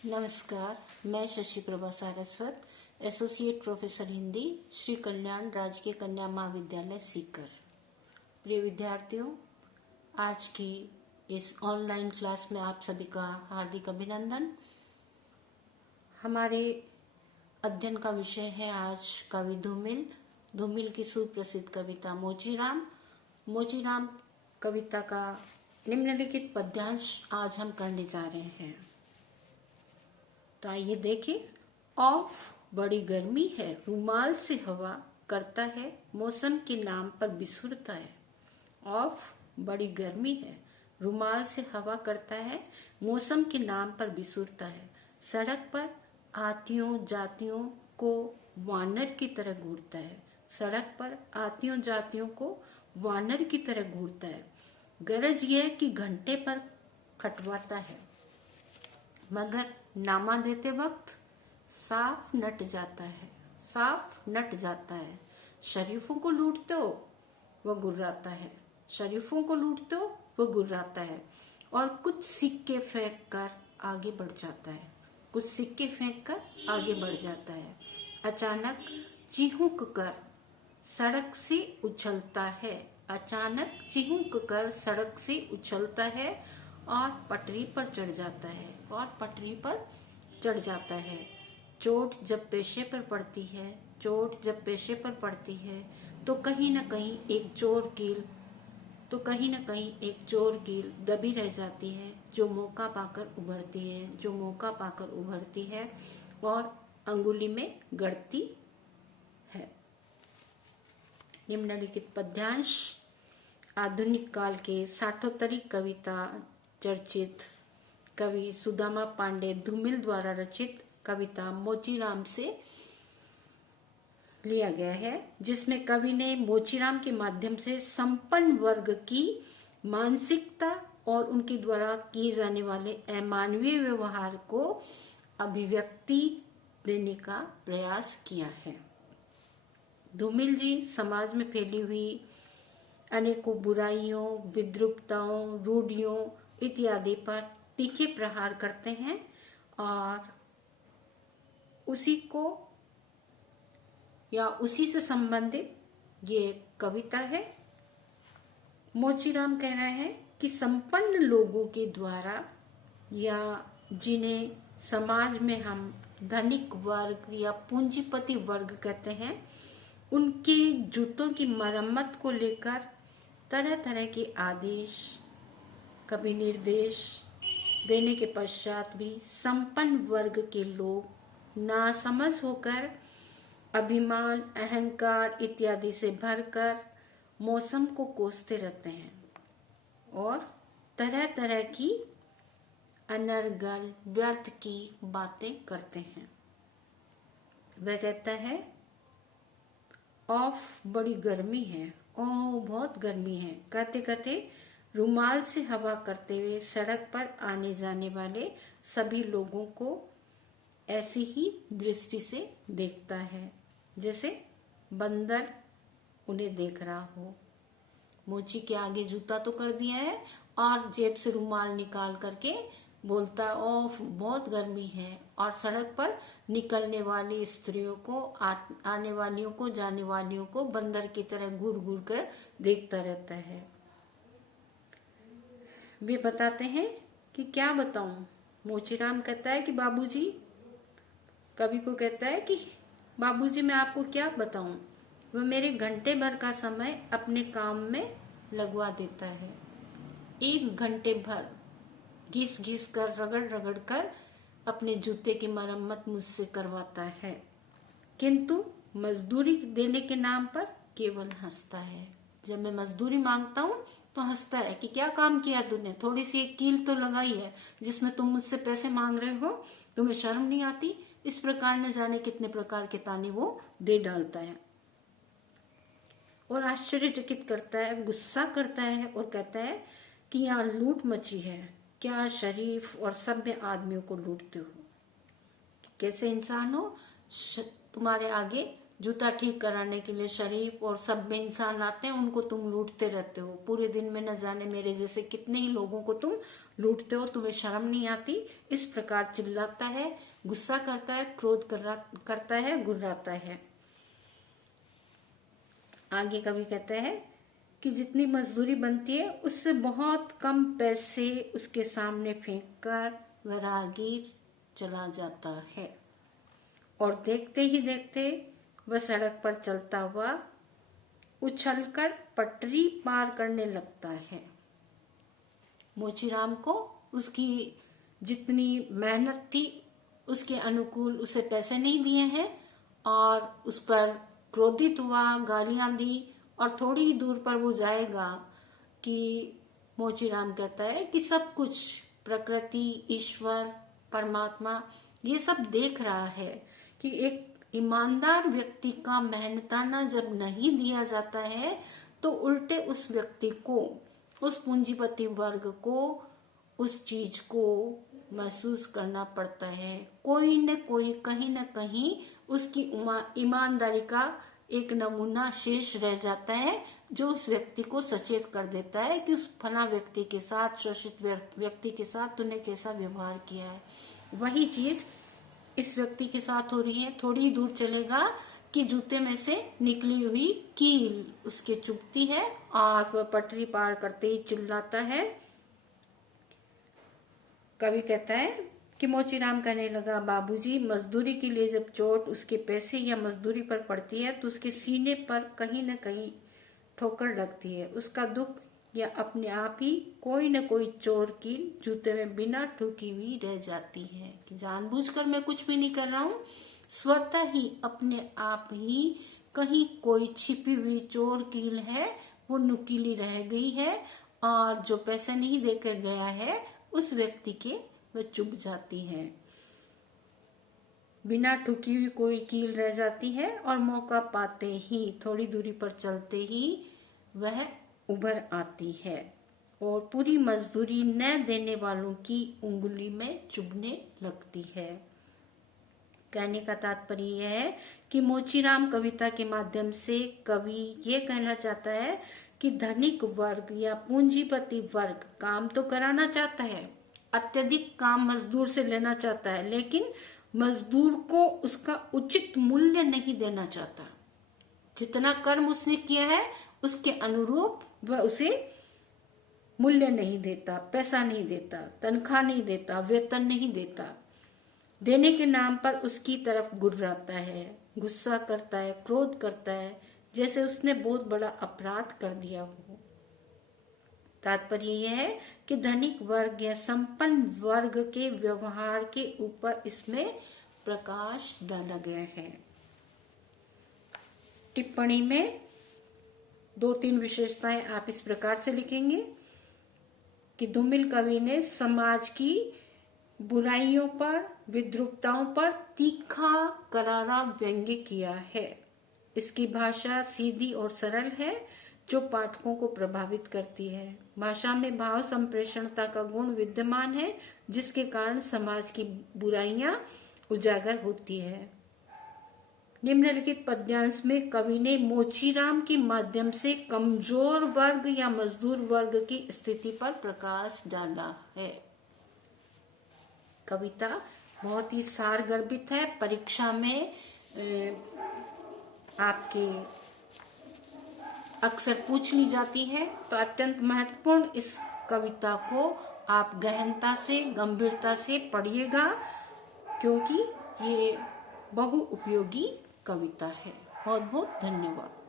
नमस्कार, मैं Shashi Prabha Saraswat, associate professor Hindi, Shri Kalyan राजकीय कन्या महाविद्यालय सीकर। प्रिय विद्यार्थियों, आज की इस ऑनलाइन क्लास में आप सभी का हार्दिक अभिनंदन। हमारे अध्ययन का विषय है आज कवि धूमिल। धूमिल की सुप्रसिद्ध कविता मोचीराम। मोचीराम कविता का निम्नलिखित पद्यांश आज हम करने जा रहे हैं। तो आइए देखें। ऑफ बड़ी गर्मी है, रुमाल से हवा करता है, मौसम के नाम पर बिसुरता है। ऑफ बड़ी गर्मी है, रुमाल से हवा करता है, मौसम के नाम पर बिसुरता है। सड़क पर आतियों जातियों को वानर की तरह घूरता है। सड़क पर आतियों जातियों को वानर की तरह घूरता है। गरज यह कि घंटे पर खटवाता है, मगर नामा देते वक्त साफ नट जाता है, साफ नट जाता है। शरीफों को लूटते हो वह गुर्राता है, शरीफों को लूटते हो वह गुर्राता है। और कुछ सिक्के फेंक कर आगे बढ़ जाता है, कुछ सिक्के फेंक कर आगे बढ़ जाता है। अचानक चिहुक कर सड़क से उछलता है, अचानक चिहुक कर सड़क से उछलता है और पटरी पर चढ़ जाता है, और पटरी पर चढ़ जाता है। चोट जब पेशे पर पड़ती है, चोट जब पेशे पर पड़ती है तो कहीं न कहीं एक चोर कील दबी रह जाती है, जो मौका पाकर उभरती है, जो मौका पाकर उभरती है और अंगुली में गड़ती है। निम्नलिखित पद्यांश आधुनिक काल के साठोत्तरी कविता चर्चित कवि सुदामा पांडे धूमिल द्वारा रचित कविता मोचीराम से लिया गया है, जिसमें कवि ने मोचीराम के माध्यम से संपन्न वर्ग की मानसिकता और उनके द्वारा किए जाने वाले अमानवीय व्यवहार को अभिव्यक्ति देने का प्रयास किया है। धूमिल जी समाज में फैली हुई अनेकों बुराइयों, विद्रूपताओं, रूढ़ियों इत्यादि पर तीखे प्रहार करते हैं और उसी को या उसी से संबंधित ये कविता है। मोचीराम कह रहे हैं कि संपन्न लोगों के द्वारा, या जिन्हें समाज में हम धनिक वर्ग या पूंजीपति वर्ग कहते हैं, उनके जूतों की मरम्मत को लेकर तरह तरह के आदेश, कभी निर्देश देने के पश्चात भी संपन्न वर्ग के लोग नासमझ होकर अभिमान, अहंकार इत्यादि से भरकर मौसम को कोसते रहते हैं और तरह तरह की अनर्गल व्यर्थ की बातें करते हैं। वह कहता है ऑफ बड़ी गर्मी है, ओह बहुत गर्मी है, कहते कहते रुमाल से हवा करते हुए सड़क पर आने जाने वाले सभी लोगों को ऐसी ही दृष्टि से देखता है जैसे बंदर उन्हें देख रहा हो। मोची के आगे जूता तो कर दिया है और जेब से रुमाल निकाल करके बोलता है ओफ बहुत गर्मी है, और सड़क पर निकलने वाली स्त्रियों को, आने वालियों को, जाने वालियों को बंदर की तरह घूर घूर कर देखता रहता है। वे बताते हैं कि क्या बताऊं। मोचीराम कहता है कि बाबूजी, कवि को कहता है कि बाबूजी मैं आपको क्या बताऊं, वह मेरे घंटे भर का समय अपने काम में लगवा देता है। 1 घंटे भर घिस घिस कर, रगड़ रगड़ कर अपने जूते की मरम्मत मुझसे करवाता है, किंतु मजदूरी देने के नाम पर केवल हंसता है। जब मैं मजदूरी मांगता हूँ तो हंसता है कि क्या काम किया तूने, थोड़ी सी एक कील तो लगाई है जिसमें तुम मुझसे पैसे मांग रहे हो, तुम्हें शर्म नहीं आती। इस प्रकार न जाने कितने प्रकार के ताने वो दे डालता है और आश्चर्यचकित करता है, गुस्सा करता है और कहता है कि यहाँ लूट मची है, क्या शरीफ और सभ्य आदमियों को लूटते हो, कैसे इंसान हो, तुम्हारे आगे जूता ठीक कराने के लिए शरीफ और सब इंसान आते हैं, उनको तुम लूटते रहते हो। पूरे दिन में न जाने मेरे जैसे कितने ही लोगों को तुम लूटते हो, तुम्हें शर्म नहीं आती। इस प्रकार चिल्लाता है, गुस्सा करता है, क्रोध करता है, गुर्राता है। आगे कवि कहते हैं कि जितनी मजदूरी बनती है उससे बहुत कम पैसे उसके सामने फेंककर वह राहगीर चला जाता है और देखते ही देखते वह सड़क पर चलता हुआ उछलकर पटरी पार करने लगता है। मोचीराम को उसकी जितनी मेहनत थी उसके अनुकूल उसे पैसे नहीं दिए हैं और उस पर क्रोधित हुआ, गालियां दी और थोड़ी ही दूर पर वो जाएगा कि मोचीराम कहता है कि सब कुछ प्रकृति, ईश्वर, परमात्मा ये सब देख रहा है कि एक ईमानदार व्यक्ति का मेहनताना जब नहीं दिया जाता है तो उल्टे उस व्यक्ति को, उस पूंजीपति वर्ग को उस चीज को महसूस करना पड़ता है। कोई न कोई कहीं न कहीं उसकी ईमानदारी का एक नमूना शेष रह जाता है जो उस व्यक्ति को सचेत कर देता है कि उस फला व्यक्ति के साथ, शोषित व्यक्ति के साथ तूने कैसा व्यवहार किया है। वही चीज इस व्यक्ति के साथ हो रही है। थोड़ी ही दूर चलेगा कि जूते में से निकली हुई कील उसके चुभती है और वह पटरी पार करते ही चिल्लाता है। कवि कहता है कि मोचीराम कहने लगा, बाबूजी, मजदूरी के लिए जब चोट उसके पैसे या मजदूरी पर पड़ती है तो उसके सीने पर कहीं न कहीं ठोकर लगती है। उसका दुख या अपने आप ही कोई न कोई चोर की जूते में बिना ठुकी हुई रह जाती है कि जानबूझकर मैं कुछ भी नहीं कर रहा हूँ, स्वतः ही अपने आप ही कहीं कोई छिपी हुई चोर कील है वो नुकीली रह गई है और जो पैसे नहीं देकर गया है उस व्यक्ति के वह चुभ जाती है। बिना ठुकी हुई कोई कील रह जाती है और मौका पाते ही, थोड़ी दूरी पर चलते ही वह उभर आती है और पूरी मजदूरी न देने वालों की उंगली में चुभने लगती है। कहने का तात्पर्य यह है कि मोचीराम कविता के माध्यम से कवि ये कहना चाहता है कि धनिक वर्ग या पूंजीपति वर्ग काम तो कराना चाहता है, अत्यधिक काम मजदूर से लेना चाहता है, लेकिन मजदूर को उसका उचित मूल्य नहीं देना चाहता। जितना कर्म उसने किया है उसके अनुरूप वह उसे मूल्य नहीं देता, पैसा नहीं देता, तनख्वाह नहीं देता, वेतन नहीं देता। देने के नाम पर उसकी तरफ गुर्राता है, गुस्सा करता है, क्रोध करता है, जैसे उसने बहुत बड़ा अपराध कर दिया हो। तात्पर्य यह है कि धनिक वर्ग या संपन्न वर्ग के व्यवहार के ऊपर इसमें प्रकाश डाला गया है। टिप्पणी में 2-3 विशेषताएं आप इस प्रकार से लिखेंगे कि धूमिल कवि ने समाज की बुराइयों पर, विद्रूपताओं पर तीखा करारा व्यंग्य किया है। इसकी भाषा सीधी और सरल है जो पाठकों को प्रभावित करती है। भाषा में भाव संप्रेषणता का गुण विद्यमान है जिसके कारण समाज की बुराइयां उजागर होती है। निम्नलिखित पद्यांश में कवि ने मोचीराम के माध्यम से कमजोर वर्ग या मजदूर वर्ग की स्थिति पर प्रकाश डाला है। कविता बहुत ही सारगर्भित है, परीक्षा में आपके अक्सर पूछ ली जाती है, तो अत्यंत महत्वपूर्ण इस कविता को आप गहनता से, गंभीरता से पढ़िएगा क्योंकि ये बहु उपयोगी कविता है। बहुत बहुत धन्यवाद।